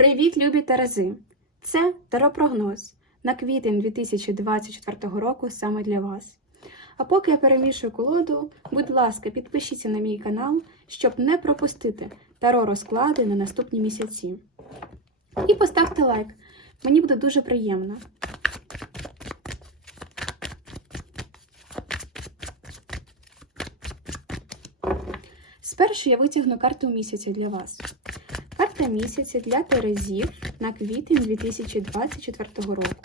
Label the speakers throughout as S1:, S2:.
S1: Привіт, любі Терези! Це таропрогноз на квітень 2024 року саме для вас. А поки я перемішую колоду, будь ласка, підпишіться на мій канал, щоб не пропустити таро розклади на наступні місяці. І поставте лайк, мені буде дуже приємно. Спершу я витягну карту місяця для вас. Карта місяця для Терезів на квітень 2024 року.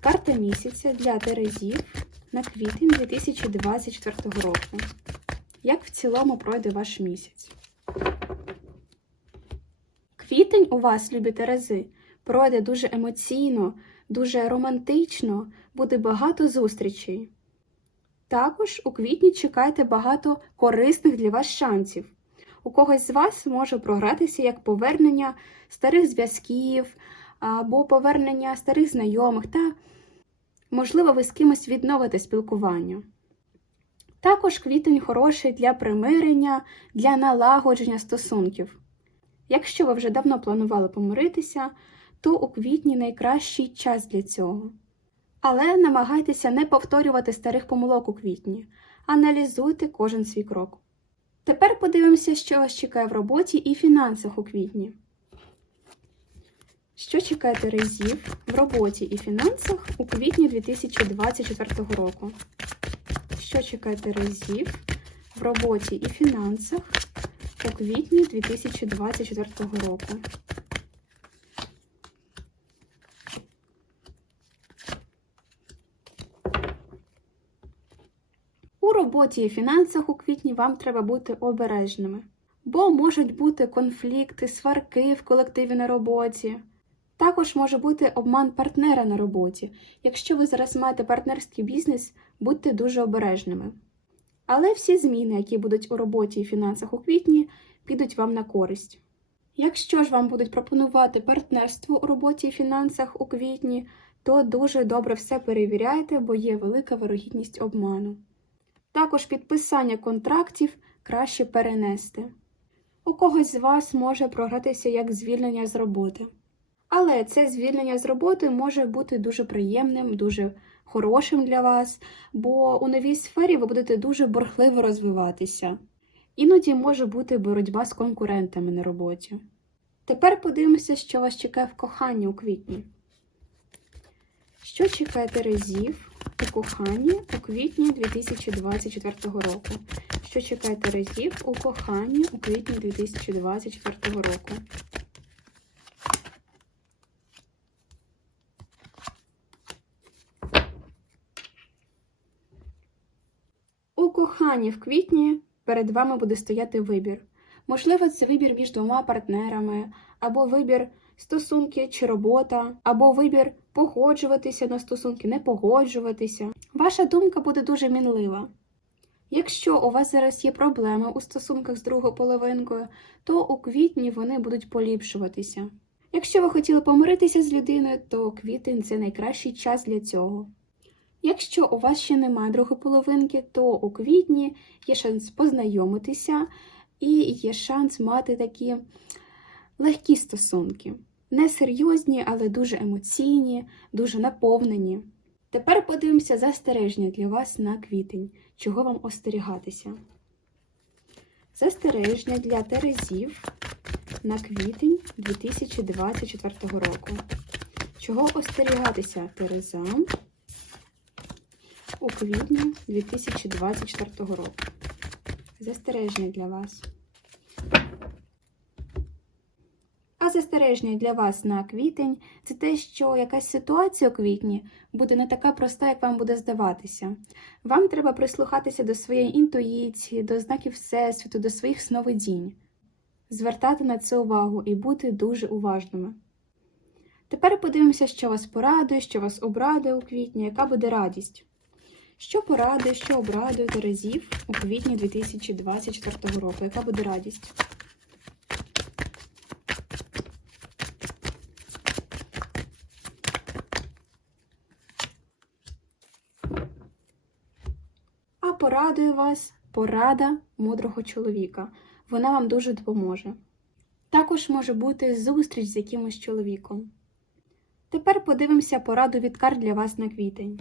S1: Карта місяця для Терезів на квітень 2024 року. Як в цілому пройде ваш місяць? Квітень у вас, любі Терези, пройде дуже емоційно, дуже романтично, буде багато зустрічей. Також у квітні чекайте багато корисних для вас шансів. У когось з вас може програтися як повернення старих зв'язків або повернення старих знайомих, та, можливо, ви з кимось відновите спілкування. Також квітень хороший для примирення, для налагодження стосунків. Якщо ви вже давно планували помиритися, то у квітні найкращий час для цього. Але намагайтеся не повторювати старих помилок у квітні, аналізуйте кожен свій крок. Тепер подивимося, що вас чекає в роботі і фінансах у квітні. Що чекає Терезів в роботі і фінансах у квітні 2024 року? Що чекає Терезів в роботі і фінансах у квітні 2024 року? У роботі і фінансах у квітні вам треба бути обережними, бо можуть бути конфлікти, сварки в колективі на роботі. Також може бути обман партнера на роботі. Якщо ви зараз маєте партнерський бізнес, будьте дуже обережними. Але всі зміни, які будуть у роботі і фінансах у квітні, підуть вам на користь. Якщо ж вам будуть пропонувати партнерство у роботі і фінансах у квітні, то дуже добре все перевіряйте, бо є велика вирогідність обману. Також підписання контрактів краще перенести. У когось з вас може програтися як звільнення з роботи. Але це звільнення з роботи може бути дуже приємним, дуже хорошим для вас, бо у новій сфері ви будете дуже борхливо розвиватися. Іноді може бути боротьба з конкурентами на роботі. Тепер подивимося, що вас чекає в коханні у квітні. Що чекає Терезів у коханні у квітні 2024 року? Що чекає Терезів у коханні у квітні 2024 року? У коханні в квітні перед вами буде стояти вибір. Можливо, це вибір між двома партнерами, або вибір стосунки чи робота, або вибір погоджуватися на стосунки, не погоджуватися. Ваша думка буде дуже мінлива. Якщо у вас зараз є проблеми у стосунках з другою половинкою, то у квітні вони будуть поліпшуватися. Якщо ви хотіли помиритися з людиною, то квітень це найкращий час для цього. Якщо у вас ще немає другої половинки, то у квітні є шанс познайомитися і є шанс мати такі легкі стосунки. Не серйозні, але дуже емоційні, дуже наповнені. Тепер подивимося застереження для вас на квітень, чого вам остерігатися. Застереження для Терезів на квітень 2024 року. Чого остерігатися Терезам у квітні 2024 року? Застереження для вас. А застереження для вас на квітень це те, що якась ситуація у квітні буде не така проста, як вам буде здаватися. Вам треба прислухатися до своєї інтуїції, до знаків Всесвіту, до своїх сновидінь, звертати на це увагу і бути дуже уважними. Тепер подивимося, що вас порадує, що вас обрадує у квітні, яка буде радість. Що порадує, що обрадує Терезів у квітні 2024 року? Яка буде радість? Порадує вас порада мудрого чоловіка. Вона вам дуже допоможе. Також може бути зустріч з якимось чоловіком. Тепер подивимося пораду від карт для вас на квітень.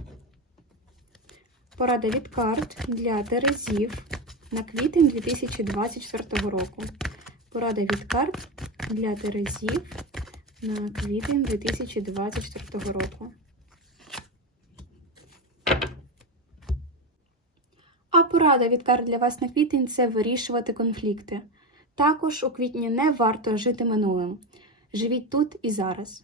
S1: Порада від карт для Терезів на квітень 2024 року. Порада від карт для Терезів на квітень 2024 року. А порада від карт для вас на квітень це вирішувати конфлікти. Також у квітні не варто жити минулим. Живіть тут і зараз.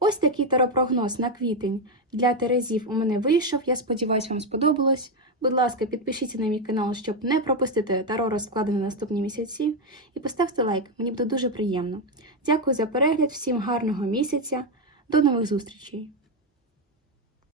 S1: Ось такий таропрогноз на квітень для Терезів у мене вийшов. Я сподіваюся, вам сподобалось. Будь ласка, підпишіться на мій канал, щоб не пропустити таро розклади на наступні місяці. І поставте лайк, мені буде дуже приємно. Дякую за перегляд, всім гарного місяця. До нових зустрічей!